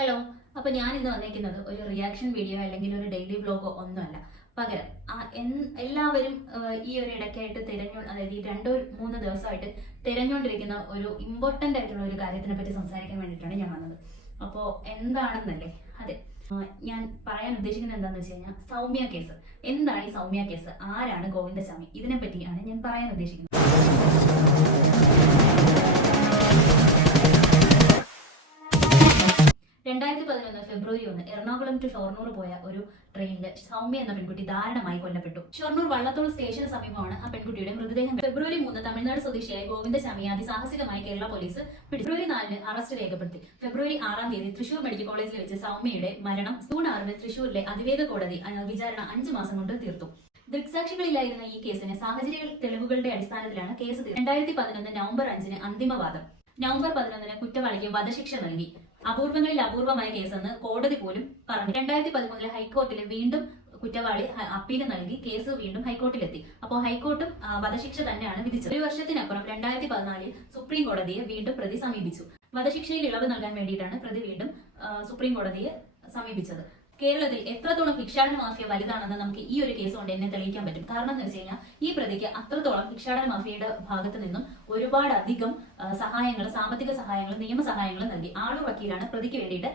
Hello അപ്പൊ ഞാൻ ഇന്ന് വന്നിരിക്കുന്നത് ഒരു റിയാക്ഷൻ വീഡിയോ അല്ലെങ്കിൽ ഒരു ഡെയിലി വ്ലോഗോ ഒന്നുമല്ല. പകരം എല്ലാവരും ഈ ഒരു ഇടയ്ക്കായിട്ട് തിരഞ്ഞു അതായത് ഈ രണ്ടോ മൂന്ന് ദിവസമായിട്ട് തിരഞ്ഞുകൊണ്ടിരിക്കുന്ന ഒരു ഇമ്പോർട്ടന്റ് ആയിട്ടുള്ള ഒരു കാര്യത്തിനെ പറ്റി സംസാരിക്കാൻ വേണ്ടിയിട്ടാണ് ഞാൻ വന്നത്. അപ്പോൾ എന്താണെന്നല്ലേ? അതെ. ഞാൻ പറയാൻ ഉദ്ദേശിക്കുന്നത് എന്താണെന്ന് വെച്ച് കഴിഞ്ഞാൽ സൗമ്യ കേസ്. എന്താണ് ഈ സൗമ്യ കേസ്? ആരാണ് ഗോവിന്ദസ്വാമി? ഇതിനെ പറ്റിയാണ് ഞാൻ പറയാൻ ഉദ്ദേശിക്കുന്നത്. ഫെബ്രുവരി ഒന്ന് എറണാകുളം ടു ഷൊർണൂർ പോയ ഒരു ട്രെയിനിൽ സൗമ്യ എന്ന പെൺകുട്ടി ദാരുണമായി കൊല്ലപ്പെട്ടു. ഷൊർണൂർ വള്ളത്തോൾ സ്റ്റേഷന് സമീപമാണ് ആ പെൺകുട്ടിയുടെ മൃതദേഹം ഫെബ്രുവരി മൂന്ന് തമിഴ്നാട് സ്വദേശിയായ ഗോവിന്ദ ഗോവിന്ദസ്വാമി അതിസാഹസികമായി കേരള പോലീസ് ഫെബ്രുവരി നാലിന് അറസ്റ്റ് രേഖപ്പെടുത്തി. ഫെബ്രുവരി ആറാം തീയതി തൃശൂർ മെഡിക്കൽ കോളേജിൽ വെച്ച് സൗമ്യയുടെ മരണം ജൂൺ ആറിന് തൃശൂരിലെ അതിവേഗ കോടതി വിചാരണ അഞ്ചു മാസം കൊണ്ട് തീർത്തു. ദൃക്സാക്ഷികളിലായിരുന്ന ഈ കേസിന് സാഹചര്യ തെളിവുകളുടെ അടിസ്ഥാനത്തിലാണ് കേസ് രണ്ടായിരത്തി പതിനൊന്ന് നവംബർ അഞ്ചിന് അന്തിമവാദം. നവംബർ പതിനൊന്നിന് കുറ്റവാളിക്ക് വധശിക്ഷ നൽകി. അപൂർവങ്ങളിൽ അപൂർവമായ കേസെന്ന് കോടതി പോലും പറഞ്ഞു. രണ്ടായിരത്തി പതിമൂന്നിലെ ഹൈക്കോർട്ടിൽ വീണ്ടും കുറ്റവാളി അപ്പീൽ നൽകി. കേസ് വീണ്ടും ഹൈക്കോർട്ടിലെത്തി. അപ്പോൾ ഹൈക്കോർട്ടും വധശിക്ഷ തന്നെയാണ് വിധിച്ചത്. ഒരു വർഷത്തിനപ്പുറം രണ്ടായിരത്തി പതിനാലിൽ സുപ്രീം കോടതിയെ വീണ്ടും പ്രതി സമീപിച്ചു. വധശിക്ഷയിൽ ഇളവ് നൽകാൻ വേണ്ടിയിട്ടാണ് പ്രതി വീണ്ടും സുപ്രീം കോടതിയെ സമീപിച്ചത്. കേരളത്തിൽ എത്രത്തോളം ഭിക്ഷാടന മാഫിയ വലുതാണെന്ന് നമുക്ക് ഈ ഒരു കേസ് കൊണ്ട് എന്നെ തെളിയിക്കാൻ പറ്റും. കാരണം എന്ന് വെച്ച് കഴിഞ്ഞാൽ ഈ പ്രതിക്ക് അത്രത്തോളം ഭിക്ഷാടന മാഫിയയുടെ ഭാഗത്ത് നിന്നും ഒരുപാട് അധികം സഹായങ്ങൾ സാമ്പത്തിക സഹായങ്ങൾ നിയമ സഹായങ്ങൾ നൽകി ആളു വക്കീലാണ് പ്രതിക്ക് വേണ്ടിയിട്ട്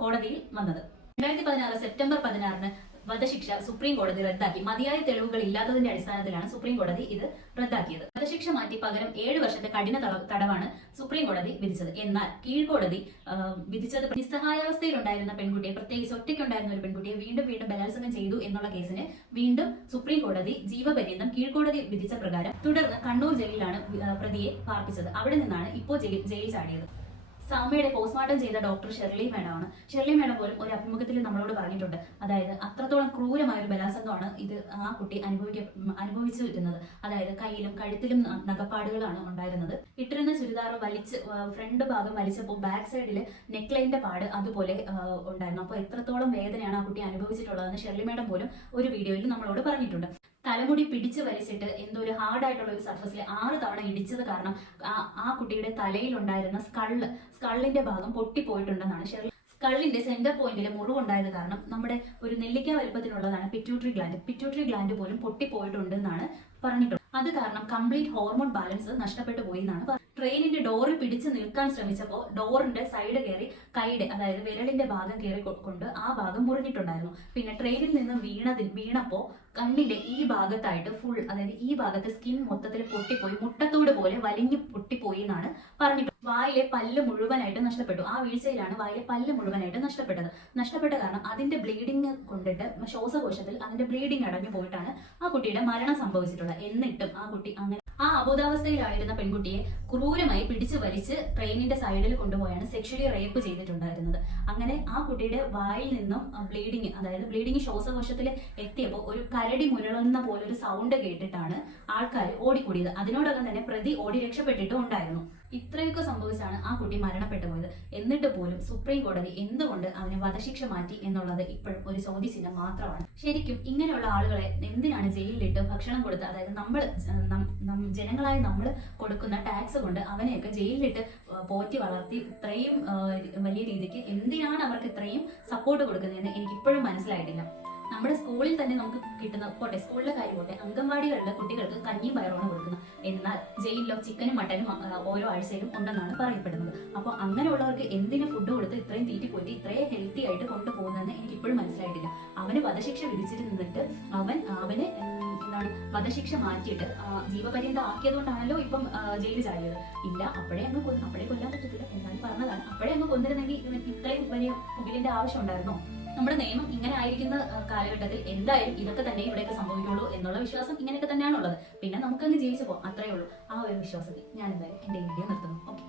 കോടതിയിൽ വന്നത്. രണ്ടായിരത്തി പതിനാറ് സെപ്റ്റംബർ പതിനാറിന് വധശിക്ഷ സുപ്രീം കോടതി റദ്ദാക്കി. മതിയായ തെളിവുകൾ ഇല്ലാത്തതിന്റെ അടിസ്ഥാനത്തിലാണ് സുപ്രീം കോടതി ഇത് റദ്ദാക്കിയത്. വധശിക്ഷ മാറ്റി പകരം ഏഴ് വർഷത്തെ കഠിന തട- തടവാണ് സുപ്രീം കോടതി വിധിച്ചത്. എന്നാൽ കീഴ്ക്കോടതി വിധിച്ചത് നിസ്സഹായാവസ്ഥയിലുണ്ടായിരുന്ന പെൺകുട്ടിയെ പ്രത്യേകിച്ച് ഒറ്റയ്ക്കുണ്ടായിരുന്ന ഒരു പെൺകുട്ടിയെ വീണ്ടും വീണ്ടും ബലാത്സംഗം ചെയ്തു എന്നുള്ള കേസിന് വീണ്ടും സുപ്രീം കോടതി ജീവപര്യന്തം കീഴ്ക്കോടതി വിധിച്ച പ്രകാരം തുടർന്ന് കണ്ണൂർ ജയിലിലാണ് പ്രതിയെ പാർപ്പിച്ചത്. അവിടെ നിന്നാണ് ഇപ്പോൾ ജയിൽ ചാടിയത്. സൗമ്യയുടെ പോസ്റ്റ്മോർട്ടം ചെയ്ത ഡോക്ടർ ഷെർലി മേഡമാണ്. ഷെർലി മേഡം പോലും ഒരു അഭിമുഖത്തിൽ നമ്മളോട് പറഞ്ഞിട്ടുണ്ട്. അതായത് അത്രത്തോളം ക്രൂരമായ ഒരു ബലാസംഗമാണ് ഇത് ആ കുട്ടി അനുഭവിക്ക അനുഭവിച്ചു വരുന്നത് അതായത് കയ്യിലും കഴുത്തിലും നഗപ്പാടുകളാണ് ഉണ്ടായിരുന്നത്. ഇട്ടിരുന്ന ചുരിദാർ വലിച്ച് ഫ്രണ്ട് ഭാഗം വലിച്ചപ്പോൾ ബാക്ക് സൈഡിൽ നെക്ലൈന്റെ പാട് അതുപോലെ ഉണ്ടായിരുന്നു. അപ്പോൾ എത്രത്തോളം വേദനയാണ് ആ കുട്ടി അനുഭവിച്ചിട്ടുള്ളതെന്ന് ഷെർലി മേഡം പോലും ഒരു വീഡിയോയിൽ നമ്മളോട് പറഞ്ഞിട്ടുണ്ട്. തലമുടി പിടിച്ചു വലിച്ചിട്ട് എന്തോ ഒരു ഹാർഡ് ആയിട്ടുള്ള ഒരു സർഫസിൽ ആറ് തവണ ഇടിച്ചത് കാരണം ആ- കുട്ടിയുടെ തലയിലുണ്ടായിരുന്ന സ്കള്ള് സ്കള്ളിന്റെ ഭാഗം പൊട്ടിപ്പോയിട്ടുണ്ടെന്നാണ് ഷെർലി കള്ളിന്റെ സെന്റർ പോയിന്റിൽ മുറിവുണ്ടായത് കാരണം നമ്മുടെ ഒരു നെല്ലിക്ക വലുപ്പത്തിലുള്ളതാണ് പിറ്റ്യൂട്ടറി ഗ്ലാൻഡ് പിറ്റ്യൂട്ടറി ഗ്ലാൻഡ് പോലും പൊട്ടിപ്പോയിട്ടുണ്ട് എന്നാണ് പറഞ്ഞിട്ടുള്ളത്. അത് കാരണം കംപ്ലീറ്റ് ഹോർമോൺ ബാലൻസ് നഷ്ടപ്പെട്ടു പോയി എന്നാണ് പറയുന്നത് ട്രെയിനിന്റെ ഡോറിൽ പിടിച്ചു നിൽക്കാൻ ശ്രമിച്ചപ്പോൾ ഡോറിന്റെ സൈഡ് കയറി കൈയുടെ അതായത് വിരലിന്റെ ഭാഗം കയറി കൊണ്ട് ആ ഭാഗം മുറിഞ്ഞിട്ടുണ്ടായിരുന്നു. പിന്നെ ട്രെയിനിൽ നിന്ന് വീണതിൽ വീണപ്പോ കണ്ണിന്റെ ഈ ഭാഗത്തായിട്ട് ഫുൾ അതായത് ഈ ഭാഗത്ത് സ്കിൻ മൊത്തത്തിൽ പൊട്ടിപ്പോയി മുട്ടത്തോട് പോലെ വലിഞ്ഞു പൊട്ടിപ്പോയി എന്നാണ് പറഞ്ഞിട്ട് വായിലെ പല്ല് മുഴുവനായിട്ട് നഷ്ടപ്പെട്ടു. ആ വീഴ്ചയിലാണ് വായിലെ പല്ല് മുഴുവനായിട്ട് നഷ്ടപ്പെട്ടത്. നഷ്ടപ്പെട്ട കാരണം അതിന്റെ ബ്ലീഡിങ് കൊണ്ടിട്ട് ശ്വാസകോശത്തിൽ അതിന്റെ ബ്ലീഡിങ് അടഞ്ഞു പോയിട്ടാണ് കുട്ടിയുടെ മരണം സംഭവിച്ചിട്ടുള്ളത്. എന്നിട്ടും ആ കുട്ടി അങ്ങനെ ആ അബോധാവസ്ഥയിലായിരുന്ന പെൺകുട്ടിയെ ക്രൂരമായി പിടിച്ചു വലിച്ച് ട്രെയിനിന്റെ സൈഡിൽ കൊണ്ടുപോയാണ് സെക്ഷലി റേപ്പ് ചെയ്തിട്ടുണ്ടായിരുന്നത്. അങ്ങനെ ആ കുട്ടിയുടെ വായിൽ നിന്നും ബ്ലീഡിങ് അതായത് ബ്ലീഡിങ് ശ്വാസകോശത്തിൽ എത്തിയപ്പോൾ ഒരു കരടി മുരളുന്ന പോലെ ഒരു സൗണ്ട് കേട്ടിട്ടാണ് ആൾക്കാർ ഓടിക്കൂടിയത്. അതിനോടകം തന്നെ പ്രതി ഓടി രക്ഷപ്പെട്ടിട്ടും ഉണ്ടായിരുന്നു. ഇത്രയൊക്കെ സംഭവിച്ചാണ് ആ കുട്ടി മരണപ്പെട്ടു പോയത്. എന്നിട്ട് പോലും സുപ്രീം കോടതി എന്തുകൊണ്ട് അവന് വധശിക്ഷ മാറ്റി എന്നുള്ളത് ഇപ്പോഴും ഒരു ചോദ്യചിഹ്നം മാത്രമാണ്. ശരിക്കും ഇങ്ങനെയുള്ള ആളുകളെ എന്തിനാണ് ജയിലിലിട്ട് ഭക്ഷണം കൊടുത്ത് അതായത് നമ്മൾ ജനങ്ങളായി നമ്മൾ കൊടുക്കുന്ന ടാക്സ് കൊണ്ട് അവനെയൊക്കെ ജയിലിലിട്ട് പോറ്റി വളർത്തി ഇത്രയും വലിയ രീതിക്ക് എന്തിനാണ് അവർക്ക് ഇത്രയും സപ്പോർട്ട് കൊടുക്കുന്നതെന്ന് എനിക്ക് ഇപ്പോഴും മനസ്സിലായിട്ടില്ല. നമ്മുടെ സ്കൂളിൽ തന്നെ നമുക്ക് കിട്ടുന്ന പോട്ടെ സ്കൂളിലെ കാര്യം പോട്ടെ അംഗൻവാടികളിലെ കുട്ടികൾക്ക് കഞ്ഞിയും പയറുമാണ് കൊടുക്കുന്നത്. എന്നാൽ ജയിലിലോ ചിക്കനും മട്ടനും ഓരോ ആഴ്ചയിലും ഉണ്ടെന്നാണ് പറയപ്പെടുന്നത്. അപ്പോൾ അങ്ങനെയുള്ളവർക്ക് എന്തിനു ഫുഡ് കൊടുത്ത് ഇത്രയും തീറ്റി പോയിട്ട് ഇത്രയും ഹെൽത്തി ആയിട്ട് കൊണ്ടുപോകുന്നതെന്ന് എനിക്ക് ഇപ്പോഴും മനസ്സിലായിട്ടില്ല. അവന് വധശിക്ഷ വിധിച്ചിരുന്നിട്ട് അവൻ വധശിക്ഷ മാറ്റിയിട്ട് ജീവപര്യന്തം ആക്കിയതുകൊണ്ടാണല്ലോ ഇപ്പം ജയിലിൽ ചാടിയത്. ഇല്ല അപ്പോഴേ അങ്ങ് കൊന്നു അപ്പോഴേ കൊല്ലാൻ പറ്റത്തില്ല എന്നാലും പറഞ്ഞതാണ്. അപ്പോഴേ അങ്ങ് കൊന്നിരുന്നെങ്കിൽ ഇത്രയും വലിയ പുകിലിന്റെ ആവശ്യം ഉണ്ടായിരുന്നോ? നമ്മുടെ നിയമം ഇങ്ങനെ ആയിരിക്കുന്ന കാലഘട്ടത്തിൽ എന്തായാലും ഇതൊക്കെ തന്നെ ഇവിടെയൊക്കെ സംഭവിക്കുള്ളൂ എന്നുള്ള വിശ്വാസം ഇങ്ങനെയൊക്കെ തന്നെയാണുള്ളത്. പിന്നെ നമുക്കങ്ങ് ജീവിച്ചു പോകാം അത്രയേ ഉള്ളൂ. ആ ഒരു വിശ്വാസത്തിൽ ഞാൻ എന്തായാലും എന്റെ വീഡിയോ നിർത്തുന്നു. ഓക്കെ.